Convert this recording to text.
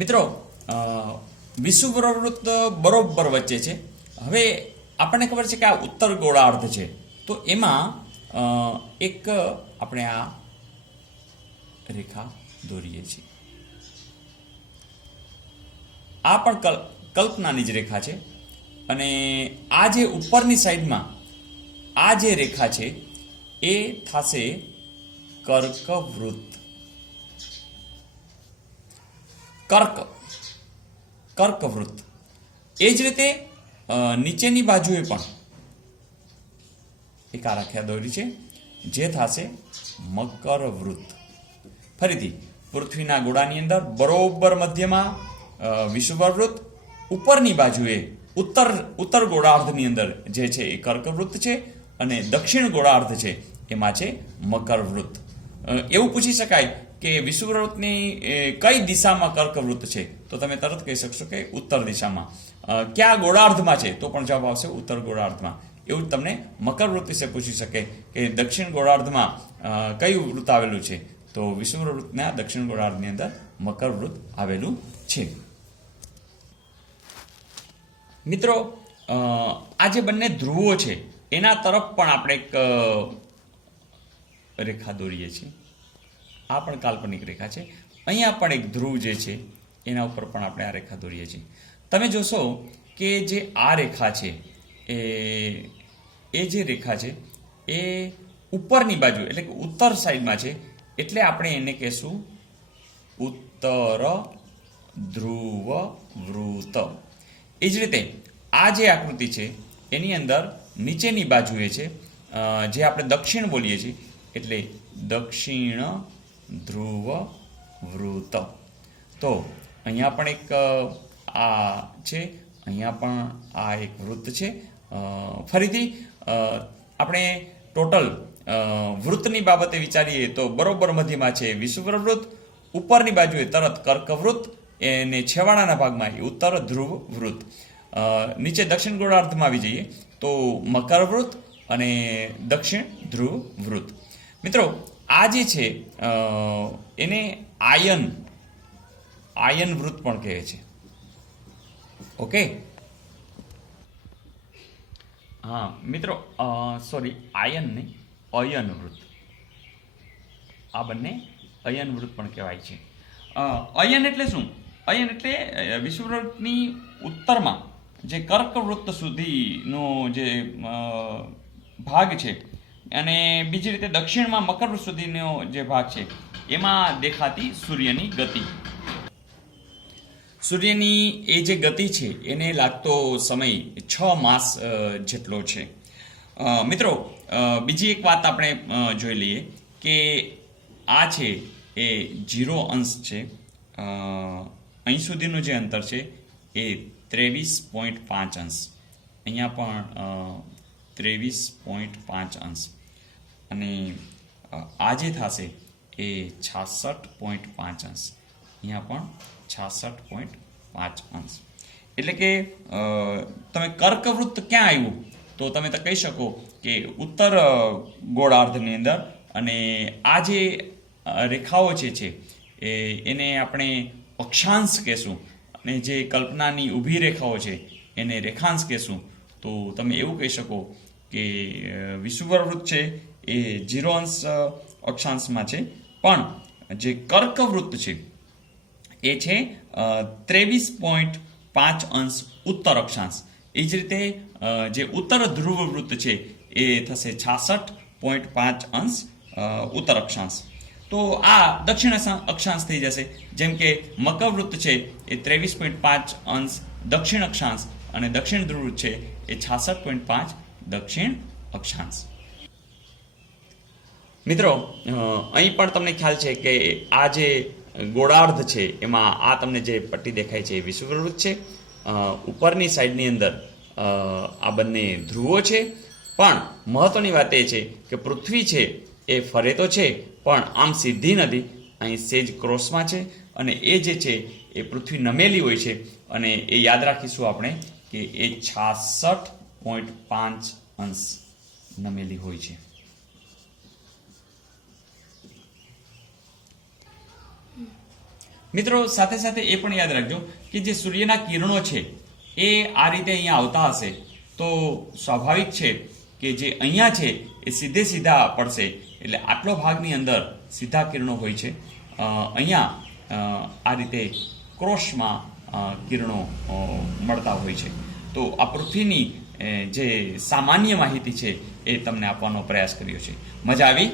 મિત્રો વિશ્વ પ્રવૃત્ત બરોબર વચ્ચે છે. હવે આપણને ખબર છે કે આ ઉત્તર ગોળાર્ધ છે. તો એમાં એક આપણે આ રેખા દોરીએ છીએ. આ પણ કલ, કલ્પનાની જ રેખા છે. અને આ જે ઉપરની સાઈડમાં આ જે રેખા છે, એ થશે કર્કવૃત્ત. કર્ક. કર્કવૃત્ત. એ જ રીતે નીચેની બાજુએ પણ. એક આ રાખ્યા દોરી છે. જે થશે મકર વૃત્ત ફરીથી, પૃથ્વીના ગોળાની અંદર બરોબર મધ્યમાં વિશ્વવૃત્ત ઉપરની બાજુએ ઉત્તર ઉત્તર ગોળાર્ધની અંદર જે છે એ કર્કવૃત્ત છે અને દક્ષિણ ગોળાર્ધ છે એમાં છે મકરવૃત્ત. વૃત્ત એવું પૂછી શકાય કે વિષુવવૃત્તની કઈ દિશામાં કર્કવૃત્ત છે? તો તમે તરત કહી શકશો કે ઉત્તર દિશામાં. કયા ગોળાર્ધમાં છે? તો પણ જવાબ આવશે ઉત્તર ગોળાર્ધમાં. એવું તમને મકર વૃત્ત વિશે પૂછી શકે કે દક્ષિણ ગોળાર્ધમાં કયું વૃત્ત આવેલું છે? તો વિષુવવૃત્તના દક્ષિણ ગોળાર્ધની અંદર મકર વૃત્ત આવેલું છે. મિત્રો આ જે બંને ધ્રુવો છે, એના તરફ પણ આપણે એક રેખા દોરીએ છીએ. આ પણ કાલ્પનિક રેખા છે. અહીંયા પણ એક ધ્રુવ જે છે, એના ઉપર પણ આપણે આ રેખા દોરીએ છીએ. તમે જોશો કે જે આ રેખા છે, એ એ જે રેખા છે, એ ઉપરની બાજુ, એટલે કે ઉત્તર સાઈડમાં છે, એટલે આપણે એને કહેશું ઉત્તર ધ્રુવ વૃત્ત. એ જ રીતે આ જે આકૃતિ છે, એની અંદર નીચેની બાજુએ છે જે આપણે દક્ષિણ બોલીએ છીએ, એટલે દક્ષિણ ધ્રુવ વૃત્ત. તો અહીંયા પણ એક આ છે, અહીંયા પણ આ એક વૃત્ત છે. ફરીથી આપણે ટોટલ વૃત્તની બાબતે વિચારીએ તો બરોબર મધ્યમાં છે વિષુવવૃત્ત, ઉપરની બાજુએ તરત કર્કવૃત એને છેવાડાના ભાગમાં એ ઉત્તર ધ્રુવ વૃત્ત. નીચે દક્ષિણ ગોળાર્ધમાં આવી જઈએ તો મકરવૃત્ત અને દક્ષિણ ધ્રુવ વૃત્ત. મિત્રો આ જે છે એને આયન આયન વૃત્ત પણ કહે છે. ઓકે? હા, મિત્રો સોરી આયન નહીં, અયન વૃત્ત. આ બંને અયન વૃત્ત પણ કહેવાય છે. અયન એટલે શું? અયન એટલે વિષુવવૃત્તની ઉત્તરમાં જે કર્કવૃત્ત સુધીનો જે ભાગ છે અને બીજી રીતે દક્ષિણમાં મકર સુધીનો જે ભાગ છે, એમાં દેખાતી સૂર્યની ગતિ. સૂર્યની એ જે ગતિ છે, એને લાગતો સમય છ માસ જેટલો છે. મિત્રો બીજી એક વાત આપણે જોઈ લઈએ કે આ છે એ જીરો અંશ છે. અહીં સુધીનું જે અંતર છે એ ત્રેવીસ પોઈન્ટ પાંચ અંશ. અહીંયા પણ ત્રેવીસ પોઈન્ટ પાંચ અંશ. અને આજે થશે એ છાસઠ પોઈન્ટ પાંચ અંશ. અહીંયા પણ છાસઠ પોઈન્ટ પાંચ અંશ. એટલે કે તમે કર્કવૃત્ત ક્યાં આવ્યું? તો તમે તો કહી શકો કે ઉત્તર ગોળાર્ધની અંદર અને આ જે રેખાઓ જે છે, એ, એને આપણે અક્ષાંશ કહેશું. અને જે કલ્પનાની ઊભી રેખાઓ છે, એને રેખાંશ કહેશું. તો તમે એવું કહી શકો કે વિષુવવૃત્ત છે એ જીરો અંશ અક્ષાંશમાં છે. પણ જે કર્કવૃત્ત છે, એ છે ત્રેવીસ પોઈન્ટ પાંચ અંશ ઉત્તર અક્ષાંશ. એ જ રીતે જે ઉત્તર ધ્રુવ વૃત્ત છે, એ થશે છાસઠ પોઈન્ટ પાંચ અંશ ઉત્તર અક્ષાંશ. તો આ દક્ષિણ અક્ષાંશ થઈ જશે. જેમ કે મકરવૃત્ત છે, એ ત્રેવીસ પોઈન્ટ પાંચ અંશ દક્ષિણ અક્ષાંશ અને દક્ષિણ ધ્રુવ છે, એ છાસઠ પોઈન્ટ પાંચ દક્ષિણ અક્ષાંશ. મિત્રો અહીં પણ તમને ખ્યાલ છે કે આ જે ગોળાર્ધ છે, એમાં આ તમને જે પટ્ટી દેખાય છે એ વિષુવવૃત્ત છે. ઉપરની સાઈડની અંદર આ બંને ધ્રુવો છે. પણ મહત્વની વાત એ છે કે પૃથ્વી છે એ ફરે તો છે, પણ આમ સીધી નથી અહીં સેજ ક્રોસમાં છે અને એ જે છે એ પૃથ્વી નમેલી હોય છે. અને એ યાદ રાખીશું આપણે કે એ છાસઠ પોઈન્ટ પાંચ અંશ નમેલી હોય છે. મિત્રો, સાથે સાથે એ પણ યાદ રાખજો કે જે સૂર્યના કિરણો છે, એ આ રીતે અહીંયા આવતા હશે. તો સ્વાભાવિક છે કે જે અહીંયા છે, એ સીધે સીધા પડશે. એટલે આટલો ભાગની અંદર સીધા કિરણો હોય છે. અહીંયા આ રીતે ક્રોસમાં કિરણો મળતા હોય છે. તો આ પૃથ્વીની જે સામાન્ય માહિતી છે, એ તમને આપવાનો પ્રયાસ કર્યો છે. મજા આવી?